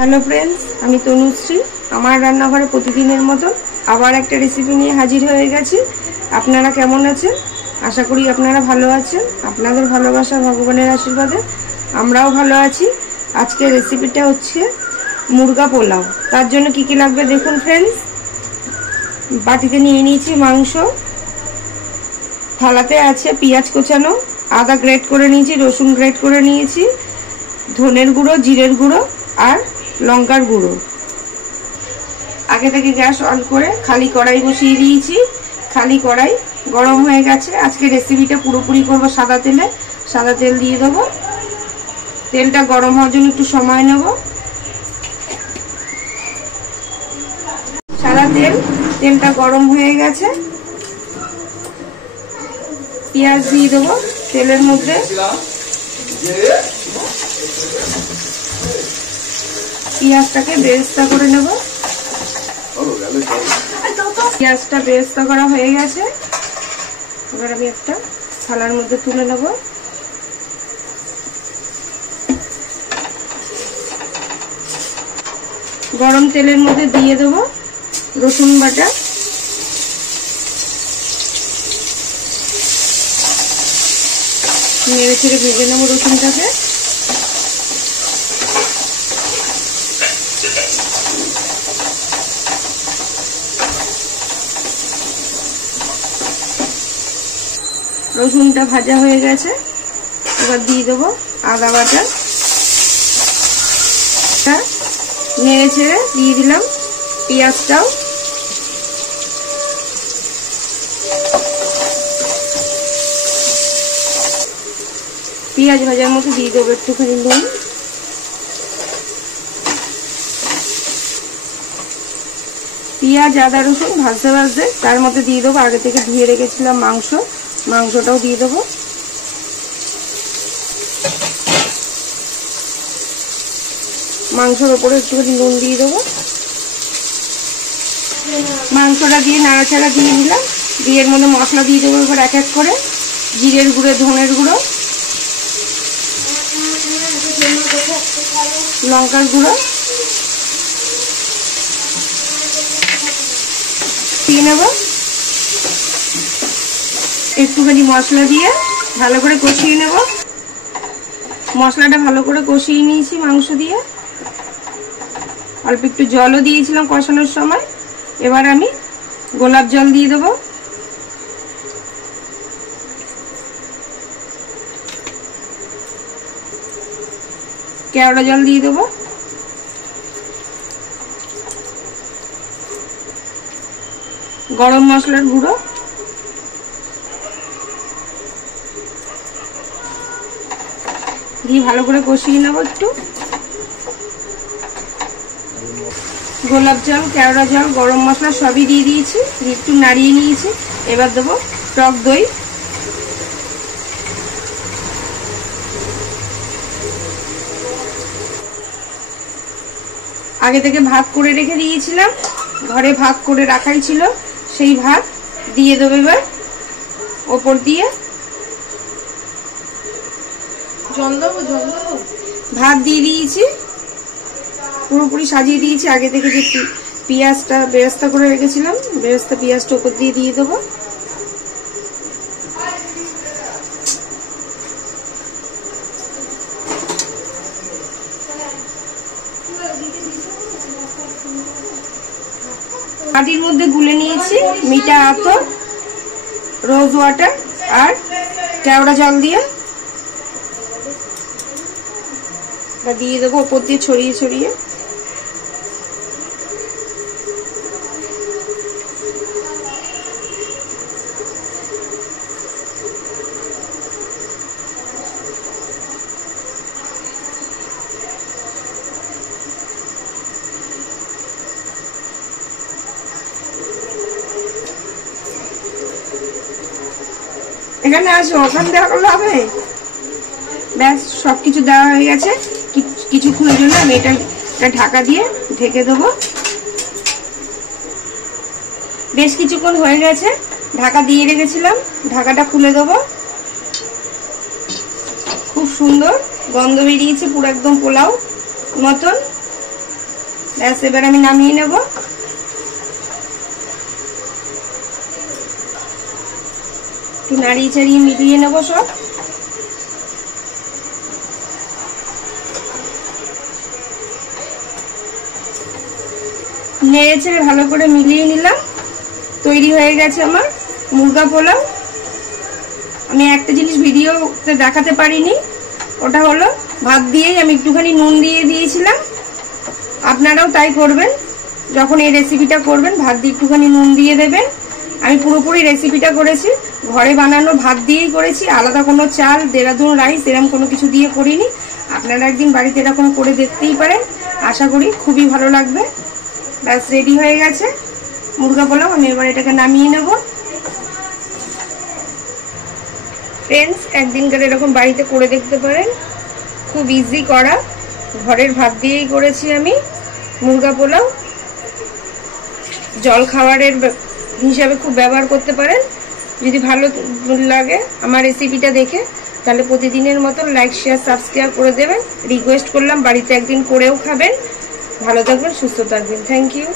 Hello friends, আমি তনুশ্রী। আমার রান্নাঘরে প্রতিদিনের মতো আবার একটা রেসিপি নিয়ে হাজির হয়ে গেছি। আপনারা কেমন আছেন? আশা করি আপনারা ভালো আছেন। আপনাদের ভালোবাসা ভগবানের আশীর্বাদে আমরাও ভালো আছি। আজকে রেসিপিটা হচ্ছে মুরগা পোলাও। তার জন্য কি কি লাগবে দেখুন ফ্রেন্ডস। বাটিতে নিয়ে নিয়েছি মাংস, থালাতে আছে পেঁয়াজ কোচানো, আদা গ্রেট করে নিয়েছি, রসুন গ্রেট করে নিয়েছি, ধনের গুঁড়ো, জিরের গুঁড়ো আর লঙ্কার গুঁড়ো। আগে থেকে গ্যাস অন করে খালি কড়াই বসিয়ে দিয়েছি। খালি কড়াই গরম হয়ে গেছে। আজকে রেসিপিটা পুরোপুরি করব সাদা তেলে। সাদা তেল দিয়ে দেবো। তেলটা গরম হওয়ার জন্য একটু সময় নেব। সাদা তেলটা গরম হয়ে গেছে। পেঁয়াজ দিয়ে দেবো তেলের মধ্যে। পেঁয়াজটাকে বেরেস্তা করে নেব। পেঁয়াজটা বেরেস্তা করা হয়ে গেছে। এবার আমি একটা থালার মধ্যে তুলে নেব। গরম তেলের মধ্যে দিয়ে দেব রসুন বাটা, নেড়ে ছেড়ে ভেজে নেব রসুনটাকে। রসুনটা ভাজা হয়ে গেছে। এবার দিয়ে দেবো আদা বাটা, নেড়ে ছেড়ে দিয়ে দিলাম পেঁয়াজটাও। পেঁয়াজ ভাজার মতো দিয়ে দেবো একটুখানি নুন। পেঁয়াজ আদা রসুন ভাজতে ভাজতে তার মধ্যে দিয়ে দেবো আগে থেকে ধুয়ে রেখেছিলাম মাংসটাও দিয়ে দেবো। মাংসের ওপরে একটুখানি নুন দিয়ে দেবো। মাংসটা দিয়ে নাড়াচাড়া দিয়ে দিলাম। দিয়ে এর মধ্যে মশলা দিয়ে দেবো এবার এক এক করে। জিরের গুঁড়ো, ধনের গুঁড়ো, লঙ্কার গুঁড়ো দিয়ে নেব। একটুখানি মশলা দিয়ে ভালো করে কষিয়ে নেব। মশলাটা ভালো করে কষিয়ে নিয়েছি মাংস দিয়ে। অল্প একটু জলও দিয়েছিলাম কষানোর সময়। এবার আমি গোলাপ জল দিয়ে দেব। কেওড়া জল দিয়ে দেবো। গরম মশলার গুঁড়ো, দিয়ে ভালো করে কষিয়ে নেব একটু। গোলাপ জল, কেওড়া জল, গরম মশলা সবই দিয়ে দিয়েছি। একটু নাড়িয়ে নিয়েছি। এবার দেবো টক দই। আগে থেকে ভাত করে রেখে দিয়েছিলাম, ঘরে ভাত করে রাখাই ছিল, সেই ভাত দিয়ে দেবো এবার ওপর দিয়ে। ভাত দিয়ে দিয়েছি, পুরোপুরি সাজিয়ে দিয়েছি। আগে থেকে যে পেঁয়াজটা বেরেস্তা করে রেখেছিলাম, বেরেস্তা পেঁয়াজটা ওপর দিয়ে দিয়ে দেবো। বাটির মধ্যে গুলে নিয়েছি মিঠা আতর, রোজ ওয়াটার আর কেওড়া জল দিয়ে দিয়ে দেবো ওপর দিয়ে ছড়িয়ে ছড়িয়ে। এখানে আসো, ওখান দেওয়া করলে হবে। ব্যাস সবকিছু দেওয়া হয়ে গেছে। কিছুক্ষণের জন্য আমি এটা ঢাকা দিয়ে ঢেকে দেবো। বেশ কিছুক্ষণ হয়ে গেছে, ঢাকা দিয়ে রেখেছিলাম। ঢাকাটা খুলে দেবো। খুব সুন্দর গন্ধ বেরিয়েছে, পুরো একদম পোলাও মতন। ব্যাস, এবার আমি নামিয়ে নেব। একটু নাড়িয়ে চাড়িয়ে মিলিয়ে নেব সব। নেড়ে চেড়ে ভালো করে মিলিয়ে নিলাম। তৈরি হয়ে গেছে আমার মুরগা পোলাও। আমি একটা জিনিস ভিডিওতে দেখাতে পারিনি, ওটা হলো ভাত দিয়েই আমি একটুখানি নুন দিয়ে দিয়েছিলাম। আপনারাও তাই করবেন, যখন এই রেসিপিটা করবেন ভাত দিয়ে একটুখানি নুন দিয়ে দেবেন। আমি পুরোপুরি রেসিপিটা করেছি ঘরে বানানো ভাত দিয়েই করেছি, আলাদা কোনো চাল, দেরাদুন রাইস এরকম কোনো কিছু দিয়ে করিনি। আপনারা একদিন বাড়িতে এরকম করে দেখতেই পারেন, আশা করি খুবই ভালো লাগবে। ব্যাস, রেডি হয়ে গেছে মুরগা পোলাও। আমি এবার এটাকে নামিয়ে নেব। ফ্রেন্ডস, একদিনকার এরকম বাড়িতে করে দেখতে পারেন, খুব ইজি করা, ঘরের ভাত দিয়েই করেছি আমি মুরগা পোলাও। জল খাবারের হিসাবে খুব ব্যবহার করতে পারেন। যদি ভালো লাগে আমার রেসিপিটা দেখে, তাহলে প্রতিদিনের মতো লাইক, শেয়ার, সাবস্ক্রাইব করে দেবেন। রিকোয়েস্ট করলাম বাড়িতে একদিন করেও খাবেন। ভালো থাকবেন, সুস্থ থাকবেন। Thank you.